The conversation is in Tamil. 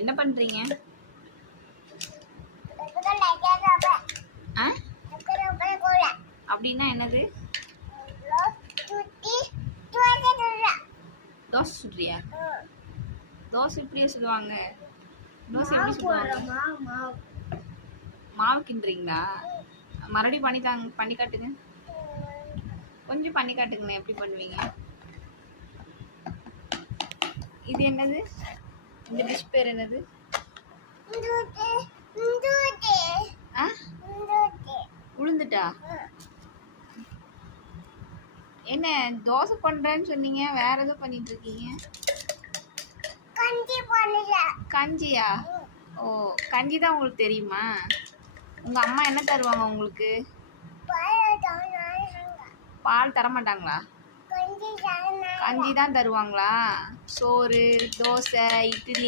என்ன பண்றீங்க? அப்படின்னா என்னது? தோசை சுடுறியா? தோசை இப்படியே சுடுவாங்க. தோசை எப்படி சுடுவாங்க? மாவு கிண்டுறீங்களா? மறுபடியும் பண்ணி காட்டுங்க. கொஞ்சம் பண்ணி காட்டுங்கண்ணே, எப்படி பண்ணுவீங்க? இது என்னது? இந்த டிஷ் பேர் என்னது? உளுந்துட்டா? என்ன தோசை பண்றேன்னு சொன்னீங்க, வேற ஏதோ பண்ணிட்டு இருக்கீங்க? கஞ்சியா? ஓ, கஞ்சி தான் உங்களுக்கு தெரியுமா? உங்க அம்மா என்ன தருவாங்க உங்களுக்கு? பால் தர மாட்டாங்களா? கஞ்சி தான் தருவாங்களா? சோறு, தோசை, இட்லி